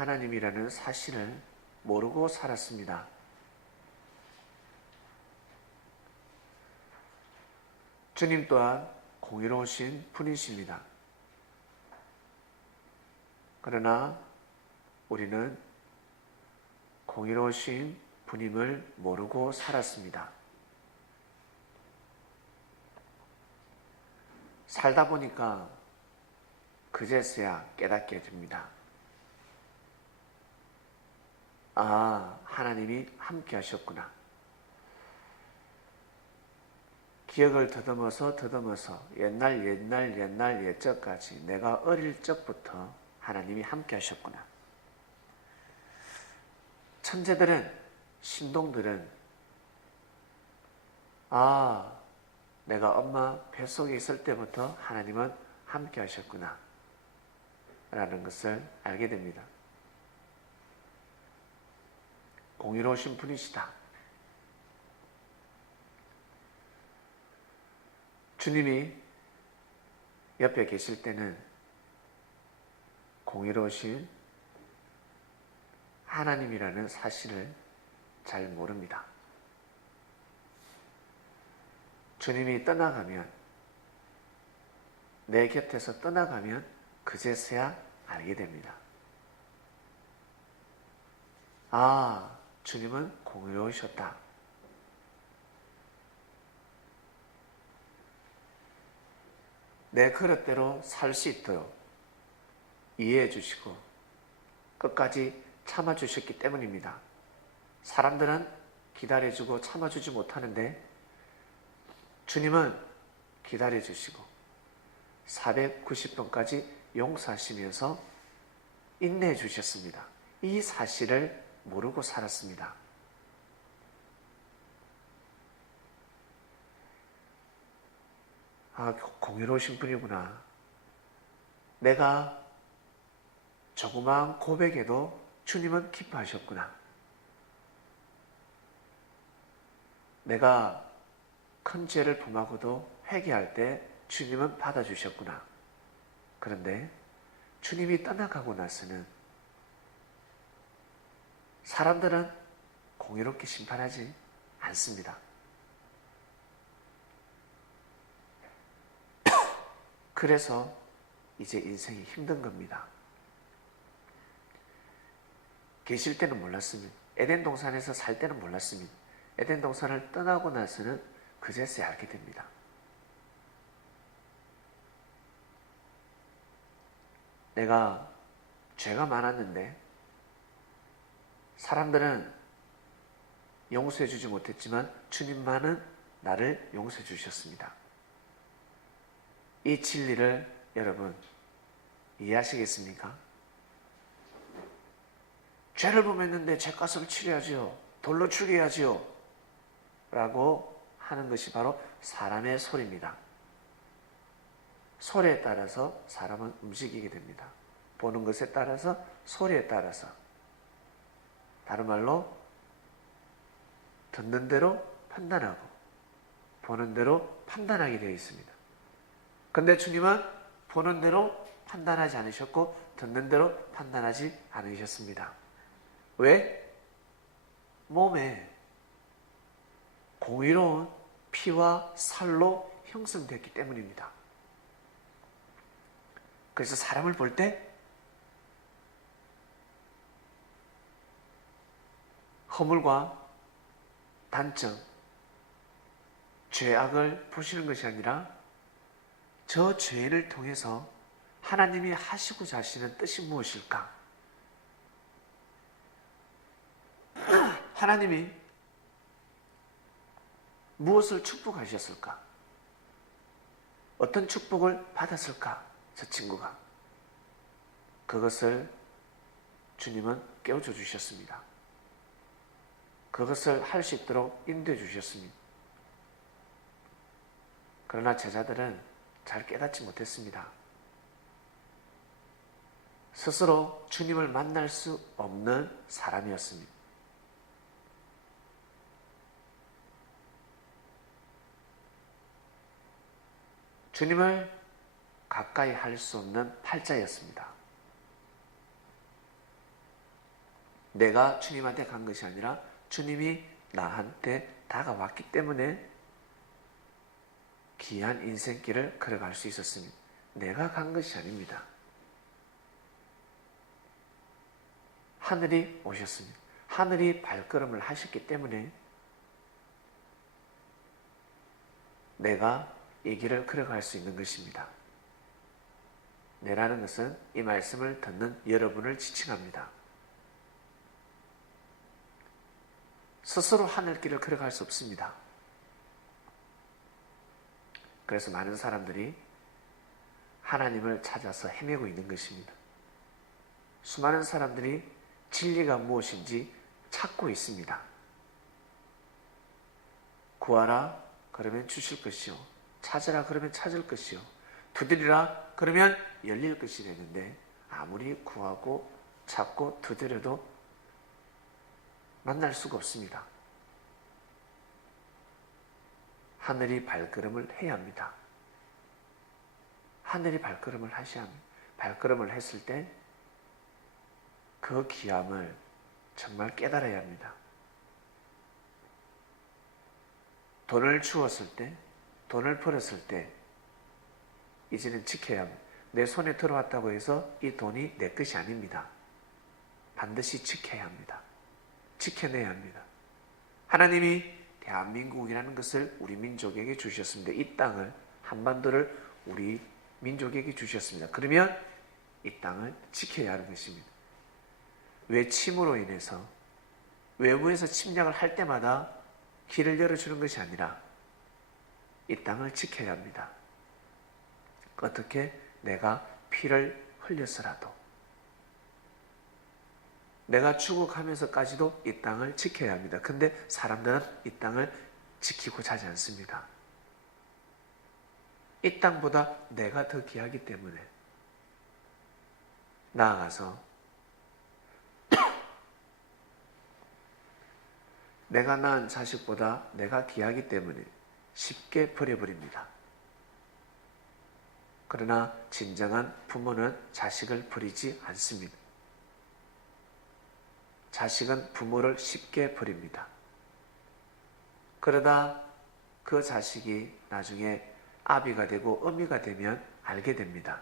하나님이라는 사실을 모르고 살았습니다. 주님 또한 공의로우신 분이십니다. 그러나 우리는 공의로우신 분임을 모르고 살았습니다. 살다 보니까 그제서야 깨닫게 됩니다. 아, 하나님이 함께 하셨구나. 기억을 더듬어서 옛날 옛적까지 내가 어릴 적부터 하나님이 함께 하셨구나. 천재들은, 신동들은 아, 내가 엄마 뱃속에 있을 때부터 하나님은 함께 하셨구나 라는 것을 알게 됩니다. 공의로우신 분이시다. 주님이 옆에 계실 때는 공의로우신 하나님이라는 사실을 잘 모릅니다. 주님이 떠나가면, 내 곁에서 떠나가면 그제서야 알게 됩니다. 아, 주님은 공의로우셨다. 내 그릇대로 살 수 있도록 이해해 주시고 끝까지 참아주셨기 때문입니다. 사람들은 기다려주고 참아주지 못하는데 주님은 기다려주시고 490번까지 용서하시면서 인내해 주셨습니다. 이 사실을 모르고 살았습니다. 아, 공의로우신 분이구나. 내가 조그마한 고백에도 주님은 기뻐하셨구나. 내가 큰 죄를 범하고도 회개할 때 주님은 받아주셨구나. 그런데 주님이 떠나가고 나서는 사람들은 공의롭게 심판하지 않습니다. 그래서 이제 인생이 힘든 겁니다. 계실 때는 몰랐습니다. 에덴 동산에서 살 때는 몰랐습니다. 에덴 동산을 떠나고 나서는 그제서야 알게 됩니다. 내가 죄가 많았는데 사람들은 용서해 주지 못했지만 주님만은 나를 용서해 주셨습니다. 이 진리를 여러분 이해하시겠습니까? 죄를 범했는데 죄값을 치러야지요. 돌로 죽여야지요. 라고 하는 것이 바로 사람의 소리입니다. 소리에 따라서 사람은 움직이게 됩니다. 보는 것에 따라서, 소리에 따라서. 다른 말로 듣는 대로 판단하고 보는 대로 판단하게 되어 있습니다. 근데 주님은 보는 대로 판단하지 않으셨고 듣는 대로 판단하지 않으셨습니다. 왜? 몸에 공의로운 피와 살로 형성되었기 때문입니다. 그래서 사람을 볼 때 허물과 단점, 죄악을 보시는 것이 아니라 저 죄를 통해서 하나님이 하시고자 하시는 뜻이 무엇일까? 하나님이 무엇을 축복하셨을까? 어떤 축복을 받았을까? 저 친구가. 그것을 주님은 깨워줘 주셨습니다. 그것을 할 수 있도록 인도해 주셨습니다. 그러나 제자들은 잘 깨닫지 못했습니다. 스스로 주님을 만날 수 없는 사람이었습니다. 주님을 가까이 할 수 없는 팔자였습니다. 내가 주님한테 간 것이 아니라 주님이 나한테 다가왔기 때문에 귀한 인생길을 걸어갈 수 있었습니다. 내가 간 것이 아닙니다. 하늘이 오셨습니다. 하늘이 발걸음을 하셨기 때문에 내가 이 길을 걸어갈 수 있는 것입니다. 내라는 것은 이 말씀을 듣는 여러분을 지칭합니다. 스스로 하늘길을 걸어갈 수 없습니다. 그래서 많은 사람들이 하나님을 찾아서 헤매고 있는 것입니다. 수많은 사람들이 진리가 무엇인지 찾고 있습니다. 구하라 그러면 주실 것이요, 찾으라 그러면 찾을 것이요, 두드리라 그러면 열릴 것이 되는데 아무리 구하고 찾고 두드려도 만날 수가 없습니다. 하늘이 발걸음을 해야 합니다. 하늘이 발걸음을 하셔야 합니다. 발걸음을 했을 때 그 귀함을 정말 깨달아야 합니다. 돈을 주었을 때, 돈을 벌었을 때 이제는 지켜야 합니다. 내 손에 들어왔다고 해서 이 돈이 내 것이 아닙니다. 반드시 지켜야 합니다. 지켜내야 합니다. 하나님이 대한민국이라는 것을 우리 민족에게 주셨습니다. 이 땅을, 한반도를 우리 민족에게 주셨습니다. 그러면 이 땅을 지켜야 하는 것입니다. 외침으로 인해서 외부에서 침략을 할 때마다 길을 열어주는 것이 아니라 이 땅을 지켜야 합니다. 어떻게? 내가 피를 흘려서라도, 내가 죽어가면서까지도 이 땅을 지켜야 합니다. 근데 사람들은 이 땅을 지키고자 하지 않습니다. 이 땅보다 내가 더 귀하기 때문에 나아가서 내가 낳은 자식보다 내가 귀하기 때문에 쉽게 버려버립니다. 그러나 진정한 부모는 자식을 버리지 않습니다. 자식은 부모를 쉽게 버립니다. 그러다 그 자식이 나중에 아비가 되고 어미가 되면 알게 됩니다.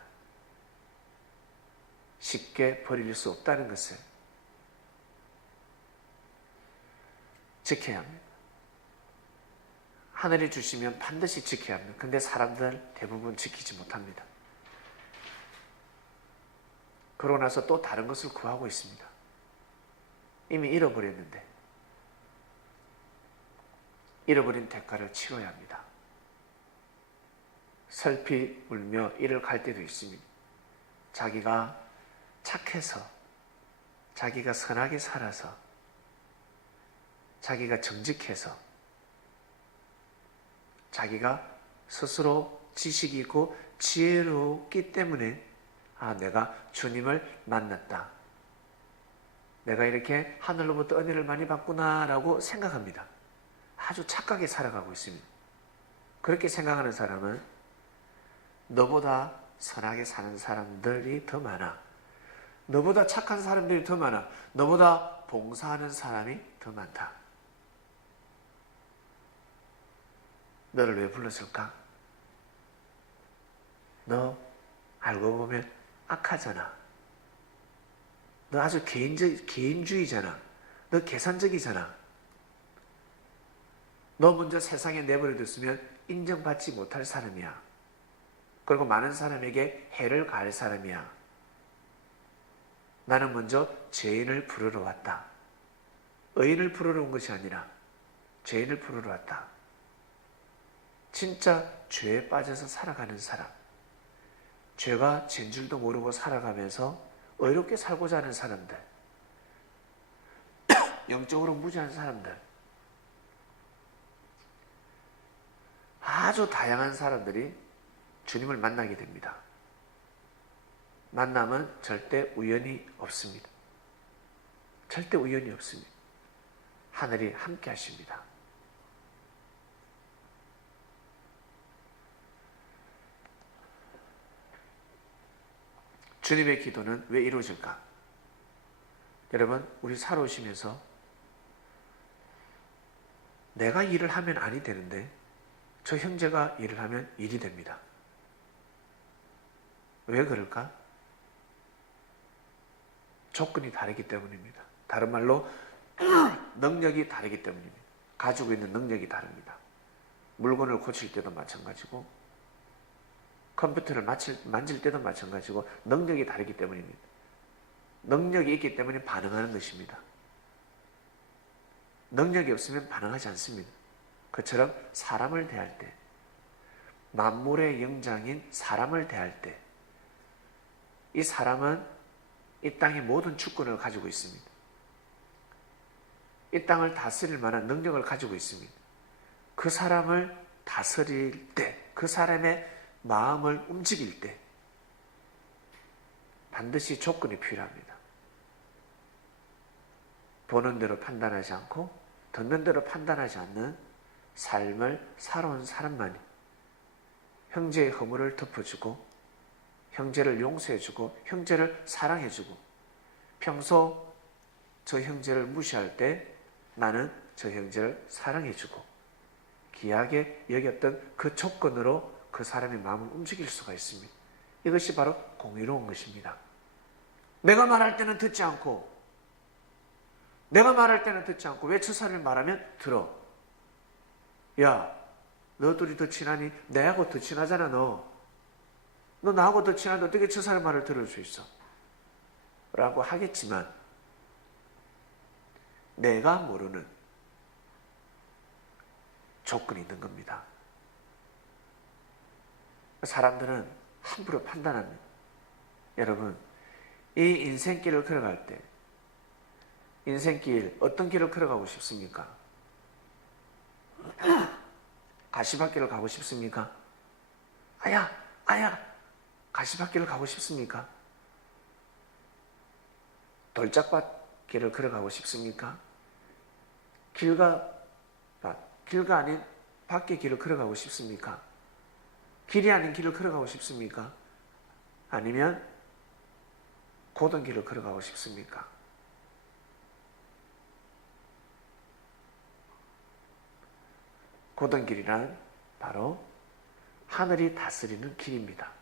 쉽게 버릴 수 없다는 것을. 지켜야 합니다. 하늘이 주시면 반드시 지켜야 합니다. 근데 사람들 대부분 지키지 못합니다. 그러고 나서 또 다른 것을 구하고 있습니다. 이미 잃어버렸는데 잃어버린 대가를 치러야 합니다. 슬피 울며 이를 갈 때도 있습니다. 자기가 착해서, 자기가 선하게 살아서, 자기가 정직해서, 자기가 스스로 지식이 있고 지혜롭기 때문에 내가 주님을 만났다, 내가 이렇게 하늘로부터 은혜를 많이 받구나 라고 생각합니다. 아주 착하게 살아가고 있습니다. 그렇게 생각하는 사람은 너보다 선하게 사는 사람들이 더 많아, 너보다 착한 사람들이 더 많아, 너보다 봉사하는 사람이 더 많다. 너를 왜 불렀을까? 너 알고 보면 악하잖아. 너 아주 개인주의잖아. 너 계산적이잖아. 너 먼저 세상에 내버려뒀으면 인정받지 못할 사람이야. 그리고 많은 사람에게 해를 가할 사람이야. 나는 먼저 죄인을 부르러 왔다. 의인을 부르러 온 것이 아니라 죄인을 부르러 왔다. 진짜 죄에 빠져서 살아가는 사람, 죄가 죄인 줄도 모르고 살아가면서 의롭게 살고자 하는 사람들, 영적으로 무지한 사람들, 아주 다양한 사람들이 주님을 만나게 됩니다. 만남은 절대 우연이 없습니다. 절대 우연이 없습니다. 하늘이 함께 하십니다. 주님의 기도는 왜 이루어질까? 여러분, 우리 살아오시면서 내가 일을 하면 안이 되는데 저 형제가 일을 하면 일이 됩니다. 왜 그럴까? 조건이 다르기 때문입니다. 다른 말로 능력이 다르기 때문입니다. 가지고 있는 능력이 다릅니다. 물건을 고칠 때도 마찬가지고 컴퓨터를 만질 때도 마찬가지고 능력이 다르기 때문입니다. 능력이 있기 때문에 반응하는 것입니다. 능력이 없으면 반응하지 않습니다. 그처럼 사람을 대할 때, 만물의 영장인 사람을 대할 때, 이 사람은 이 땅의 모든 주권을 가지고 있습니다. 이 땅을 다스릴 만한 능력을 가지고 있습니다. 그 사람을 다스릴 때, 그 사람의 마음을 움직일 때 반드시 조건이 필요합니다. 보는 대로 판단하지 않고 듣는 대로 판단하지 않는 삶을 살아온 사람만이 형제의 허물을 덮어주고 형제를 용서해주고 형제를 사랑해주고 평소 저 형제를 무시할 때 나는 저 형제를 사랑해주고 귀하게 여겼던 그 조건으로 그 사람의 마음을 움직일 수가 있습니다. 이것이 바로 공의로운 것입니다. 내가 말할 때는 듣지 않고 왜 저 사람이 말하면 들어. 야, 너 둘이 더 친하니? 내하고 더 친하잖아. 너 나하고 더 친한데 어떻게 저 사람 말을 들을 수 있어? 라고 하겠지만 내가 모르는 조건이 있는 겁니다. 사람들은 함부로 판단합니다. 여러분, 이 인생길을 걸어갈 때 인생길 어떤 길을 걸어가고 싶습니까? 가시밭길을 가고 싶습니까? 아야 가시밭길을 가고 싶습니까? 돌짝밭길을 걸어가고 싶습니까? 길가 아닌 밖의 길을 걸어가고 싶습니까? 길이 아닌 길을 걸어가고 싶습니까? 아니면 고든 길을 걸어가고 싶습니까? 고든 길이란 바로 하늘이 다스리는 길입니다.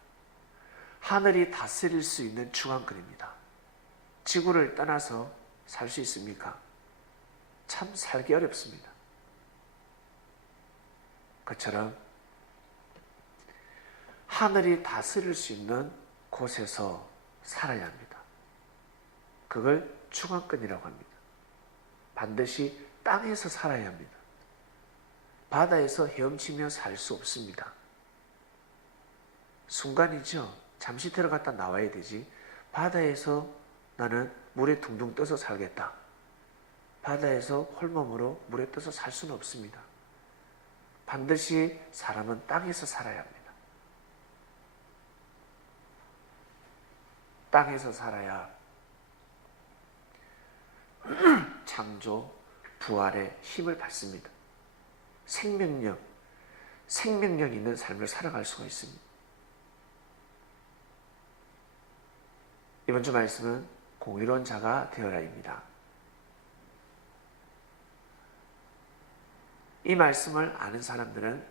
하늘이 다스릴 수 있는 중앙길입니다. 지구를 떠나서 살 수 있습니까? 참 살기 어렵습니다. 그처럼 하늘이 다스릴 수 있는 곳에서 살아야 합니다. 그걸 중앙권이라고 합니다. 반드시 땅에서 살아야 합니다. 바다에서 헤엄치며 살 수 없습니다. 순간이죠. 잠시 들어갔다 나와야 되지. 바다에서 나는 물에 둥둥 떠서 살겠다. 바다에서 홀몸으로 물에 떠서 살 수는 없습니다. 반드시 사람은 땅에서 살아야 합니다. 땅에서 살아야 창조, 부활의 힘을 받습니다. 생명력 있는 삶을 살아갈 수가 있습니다. 이번 주 말씀은 공의로운 자가 되어라입니다. 이 말씀을 아는 사람들은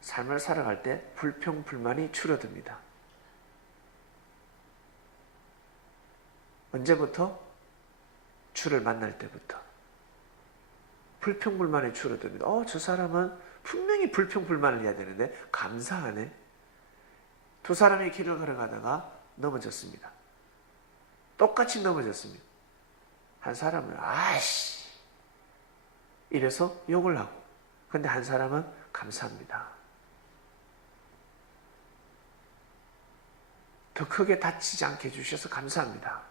삶을 살아갈 때 불평불만이 줄어듭니다. 언제부터? 주를 만날 때부터. 불평불만이 줄어듭니다. 저 사람은 분명히 불평불만을 해야 되는데 감사하네. 두 사람이 길을 걸어가다가 넘어졌습니다. 똑같이 넘어졌습니다. 한 사람은 아이씨 이래서 욕을 하고, 근데 한 사람은 감사합니다. 더 크게 다치지 않게 해주셔서 감사합니다.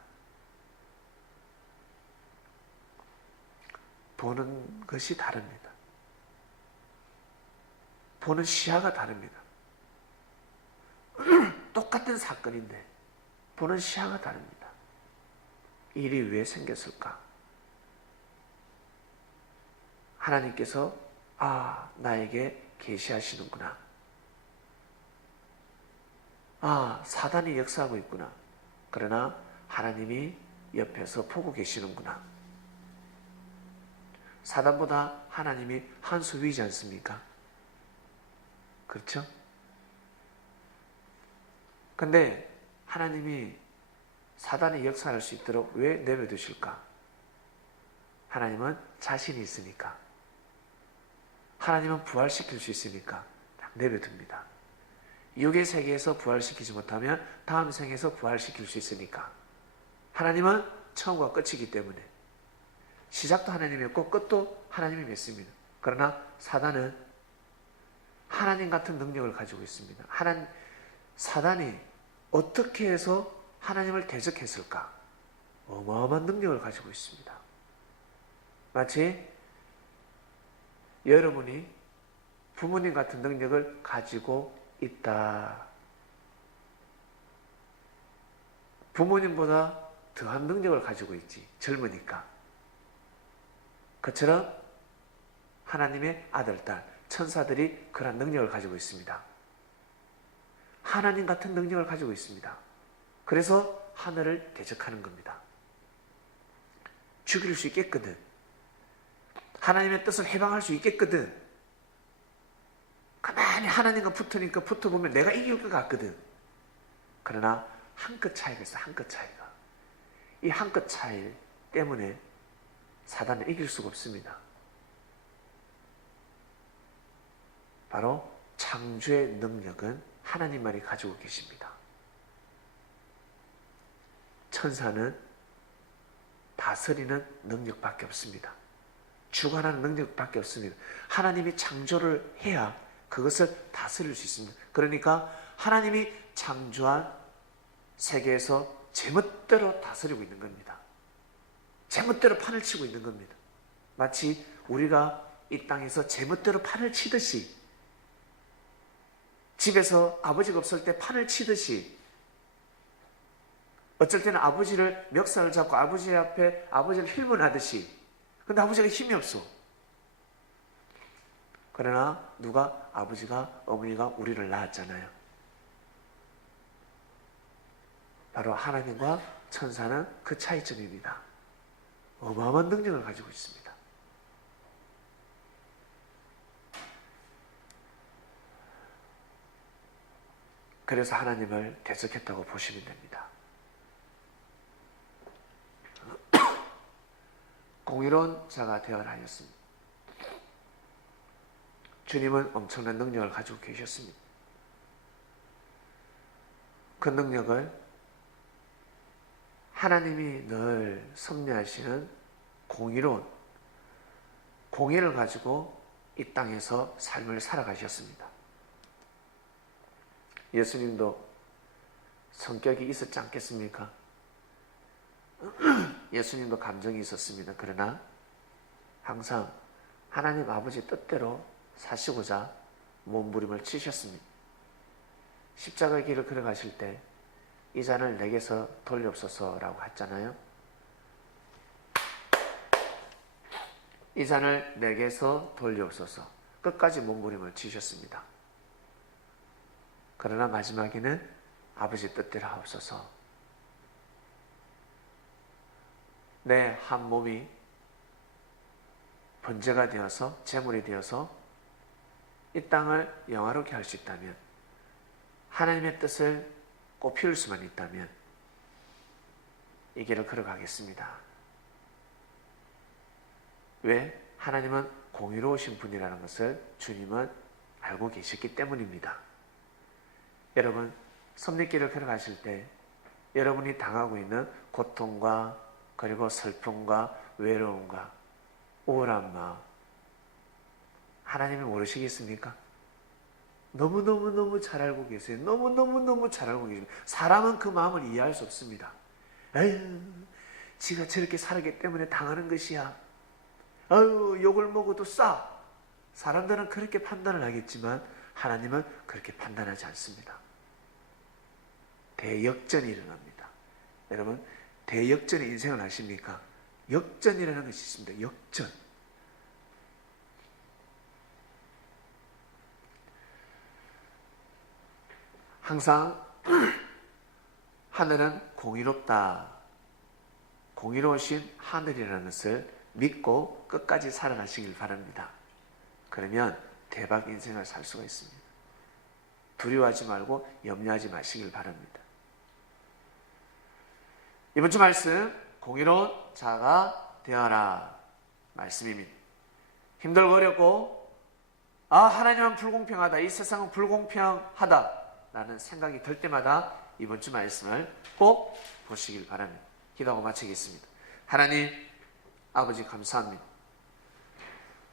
보는 것이 다릅니다. 보는 시야가 다릅니다. 똑같은 사건인데 보는 시야가 다릅니다. 일이 왜 생겼을까? 하나님께서 나에게 계시하시는구나. 사단이 역사하고 있구나. 그러나 하나님이 옆에서 보고 계시는구나. 사단보다 하나님이 한 수 위지 않습니까? 그렇죠? 근데 하나님이 사단이 역사할 수 있도록 왜 내버려두실까? 하나님은 자신이 있으니까. 하나님은 부활시킬 수 있으니까 내버려둡니다. 육의 세계에서 부활시키지 못하면 다음 생에서 부활시킬 수 있으니까. 하나님은 처음과 끝이기 때문에 시작도 하나님이 맺고 끝도 하나님이 맺습니다. 그러나 사단은 하나님 같은 능력을 가지고 있습니다. 사단이 어떻게 해서 하나님을 대적했을까? 어마어마한 능력을 가지고 있습니다. 마치 여러분이 부모님 같은 능력을 가지고 있다. 부모님보다 더한 능력을 가지고 있지. 젊으니까. 그처럼 하나님의 아들, 딸, 천사들이 그런 능력을 가지고 있습니다. 하나님 같은 능력을 가지고 있습니다. 그래서 하늘을 대적하는 겁니다. 죽일 수 있겠거든. 하나님의 뜻을 해방할 수 있겠거든. 가만히 하나님과 붙어보면 내가 이길 것 같거든. 그러나 한 끗 차이가 있어. 한 끗 차이가. 이 한 끗 차이 때문에 사단을 이길 수가 없습니다. 바로 창조의 능력은 하나님만이 가지고 계십니다. 천사는 다스리는 능력밖에 없습니다. 주관하는 능력밖에 없습니다. 하나님이 창조를 해야 그것을 다스릴 수 있습니다. 그러니까 하나님이 창조한 세계에서 제멋대로 다스리고 있는 겁니다. 제멋대로 판을 치고 있는 겁니다. 마치 우리가 이 땅에서 제멋대로 판을 치듯이, 집에서 아버지가 없을 때 판을 치듯이, 어쩔 때는 아버지를 멱살을 잡고 아버지 앞에 아버지를 힐문하듯이. 근데 아버지가 힘이 없어. 그러나 아버지가, 어머니가 우리를 낳았잖아요. 바로 하나님과 천사는 그 차이점입니다. 어마어마한 능력을 가지고 있습니다. 그래서 하나님을 대적했다고 보시면 됩니다. 공의로운 자가 되어라 하였습니다. 주님은 엄청난 능력을 가지고 계셨습니다. 그 능력을 하나님이 늘 섭리하시는 공의를 가지고 이 땅에서 삶을 살아가셨습니다. 예수님도 성격이 있었지 않겠습니까? 예수님도 감정이 있었습니다. 그러나 항상 하나님 아버지 뜻대로 사시고자 몸부림을 치셨습니다. 십자가의 길을 걸어가실 때 이 잔을 내게서 돌려옵소서라고 했잖아요. 이 잔을 내게서 돌려옵소서. 끝까지 몸부림을 치셨습니다. 그러나 마지막에는 아버지 뜻대로 하옵소서. 내 한 몸이 번제가 되어서 제물이 되어서 이 땅을 영화롭게 할 수 있다면, 하나님의 뜻을 꽃피울 수만 있다면 이 길을 걸어가겠습니다. 왜? 하나님은 공의로우신 분이라는 것을 주님은 알고 계셨기 때문입니다. 여러분, 섭리길을 걸어가실 때 여러분이 당하고 있는 고통과 그리고 슬픔과 외로움과 우울한 마음, 하나님이 모르시겠습니까? 너무너무너무 잘 알고 계세요. 너무너무너무 잘 알고 계십니다. 사람은 그 마음을 이해할 수 없습니다. 에휴, 지가 저렇게 살기 때문에 당하는 것이야. 아유, 욕을 먹어도 싸. 사람들은 그렇게 판단을 하겠지만 하나님은 그렇게 판단하지 않습니다. 대역전이 일어납니다. 여러분, 대역전의 인생을 아십니까? 역전이라는 것이 있습니다. 역전. 항상 하늘은 공의롭다. 공의로우신 하늘이라는 것을 믿고 끝까지 살아가시길 바랍니다. 그러면 대박 인생을 살 수가 있습니다. 두려워하지 말고 염려하지 마시길 바랍니다. 이번 주 말씀, 공의로운 자가 되어라 말씀입니다. 힘들고 어렵고 하나님은 불공평하다, 이 세상은 불공평하다 라는 생각이 들 때마다 이번 주 말씀을 꼭 보시길 바랍니다. 기도하고 마치겠습니다. 하나님 아버지 감사합니다.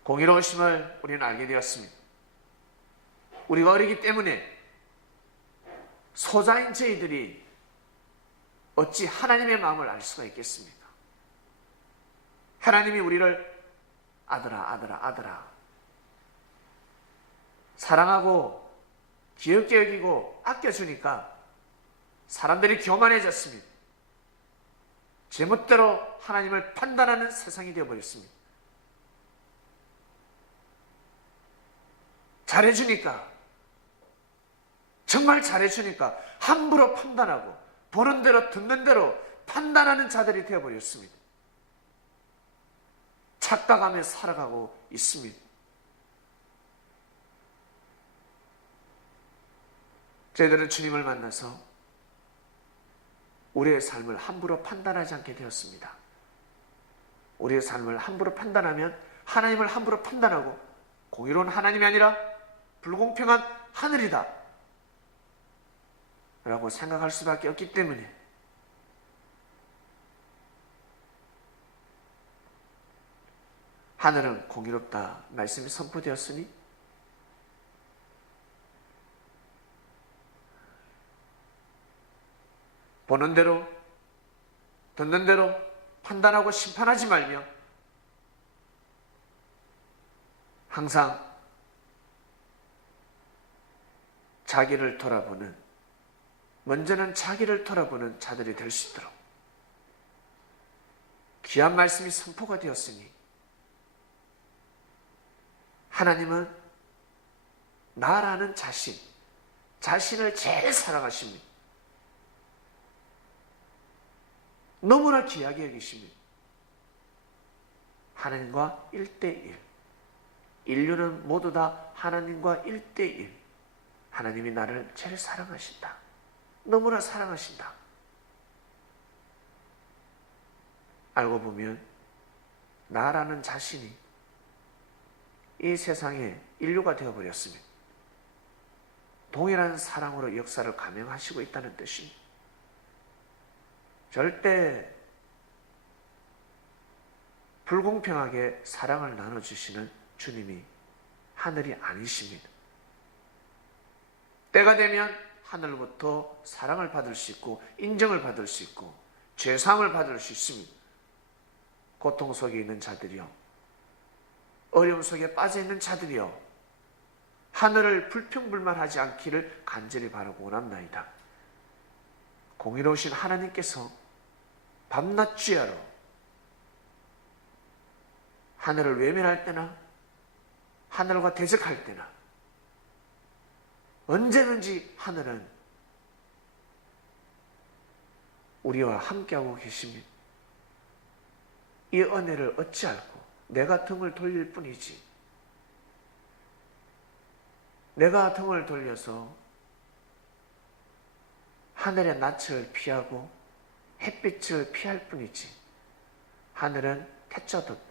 공의로우심을 우리는 알게 되었습니다. 우리가 어리기 때문에 소자인 저희들이 어찌 하나님의 마음을 알 수가 있겠습니까? 하나님이 우리를 아들아 사랑하고 귀엽게 여기고 아껴주니까 사람들이 교만해졌습니다. 제멋대로 하나님을 판단하는 세상이 되어버렸습니다. 잘해주니까, 정말 잘해주니까 함부로 판단하고 보는 대로 듣는 대로 판단하는 자들이 되어버렸습니다. 착각하며 살아가고 있습니다. 저희들은 주님을 만나서 우리의 삶을 함부로 판단하지 않게 되었습니다. 우리의 삶을 함부로 판단하면 하나님을 함부로 판단하고 공의로운 하나님이 아니라 불공평한 하늘이다 라고 생각할 수밖에 없기 때문에 하늘은 공의롭다 말씀이 선포되었으니 보는 대로 듣는 대로 판단하고 심판하지 말며 항상 자기를 돌아보는, 먼저는 자기를 돌아보는 자들이 될 수 있도록 귀한 말씀이 선포가 되었으니 하나님은 나라는 자신을 제일 사랑하십니다. 너무나 귀하게 여기십니다. 하나님과 1대1, 인류는 모두 다 하나님과 1대1. 하나님이 나를 제일 사랑하신다. 너무나 사랑하신다. 알고 보면 나라는 자신이 이 세상에 인류가 되어버렸습니다. 동일한 사랑으로 역사를 감행하시고 있다는 뜻입니다. 절대 불공평하게 사랑을 나눠주시는 주님이 하늘이 아니십니다. 때가 되면 하늘로부터 사랑을 받을 수 있고 인정을 받을 수 있고 죄사함을 받을 수 있습니다. 고통 속에 있는 자들이요, 어려움 속에 빠져있는 자들이요, 하늘을 불평불만하지 않기를 간절히 바라고 원합나이다. 공의로우신 하나님께서 밤낮 주야로 하늘을 외면할 때나 하늘과 대적할 때나 언제든지 하늘은 우리와 함께하고 계십니다. 이 은혜를 어찌 알고 내가 등을 돌릴 뿐이지, 내가 등을 돌려서 하늘의 낯을 피하고 햇빛을 피할 뿐이지, 하늘은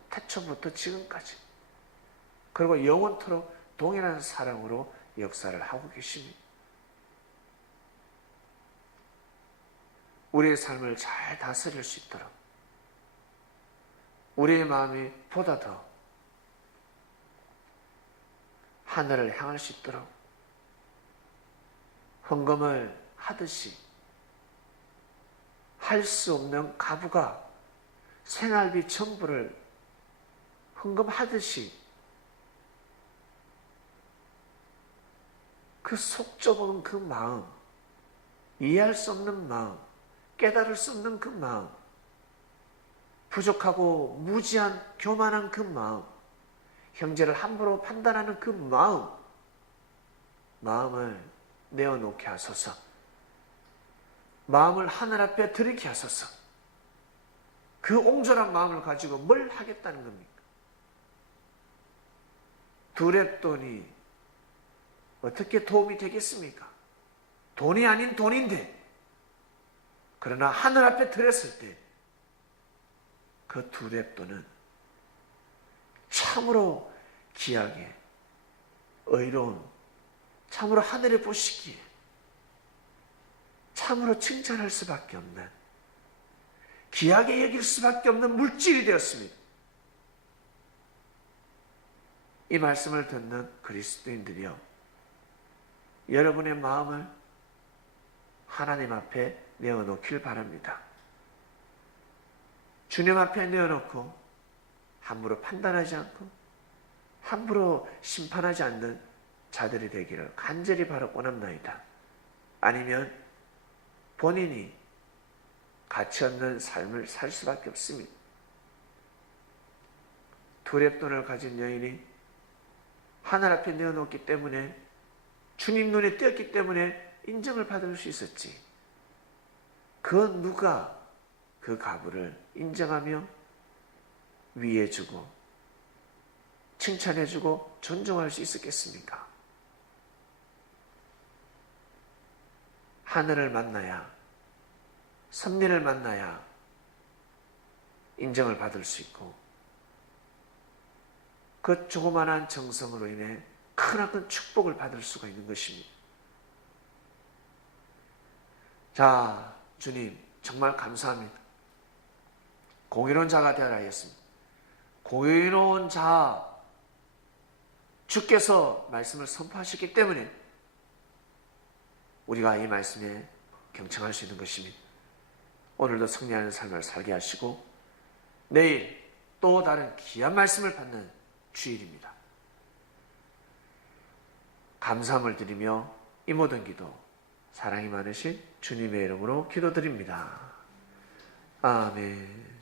태초부터 지금까지 그리고 영원토록 동일한 사랑으로 역사를 하고 계십니다. 우리의 삶을 잘 다스릴 수 있도록 우리의 마음이 보다 더 하늘을 향할 수 있도록 헌금을 하듯이 할 수 없는 가부가 생활비 전부를 헌금하듯이 그 속 좁은 그 마음, 이해할 수 없는 마음, 깨달을 수 없는 그 마음, 부족하고 무지한 교만한 그 마음, 형제를 함부로 판단하는 그 마음을 내어놓게 하소서. 마음을 하늘 앞에 들이게 하소서. 그 옹졸한 마음을 가지고 뭘 하겠다는 겁니까? 두렙돈이 어떻게 도움이 되겠습니까? 돈이 아닌 돈인데, 그러나 하늘 앞에 들었을 때 그 두렙돈은 참으로 귀하게, 의로운, 참으로 하늘에 보시기에 참으로 칭찬할 수밖에 없는, 귀하게 여길 수밖에 없는 물질이 되었습니다. 이 말씀을 듣는 그리스도인들이여, 여러분의 마음을 하나님 앞에 내어놓길 바랍니다. 주님 앞에 내어놓고 함부로 판단하지 않고 함부로 심판하지 않는 자들이 되기를 간절히 바라고 원합나이다. 아니면 본인이 가치 없는 삶을 살 수밖에 없습니다. 두렙돈을 가진 여인이 하늘 앞에 내어놓기 때문에, 주님 눈에 띄었기 때문에 인정을 받을 수 있었지. 그 누가 그 가부를 인정하며 위해주고 칭찬해주고 존중할 수 있었겠습니까? 하늘을 만나야, 선민을 만나야 인정을 받을 수 있고, 그 조그만한 정성으로 인해 크나큰 축복을 받을 수가 있는 것입니다. 자, 주님 정말 감사합니다. 공의로운 자가 되어라 하였습니다. 공의로운 자, 주께서 말씀을 선포하셨기 때문에 우리가 이 말씀에 경청할 수 있는 것입니다. 오늘도 승리하는 삶을 살게 하시고 내일 또 다른 귀한 말씀을 받는 주일입니다. 감사함을 드리며 이 모든 기도 사랑이 많으신 주님의 이름으로 기도드립니다. 아멘.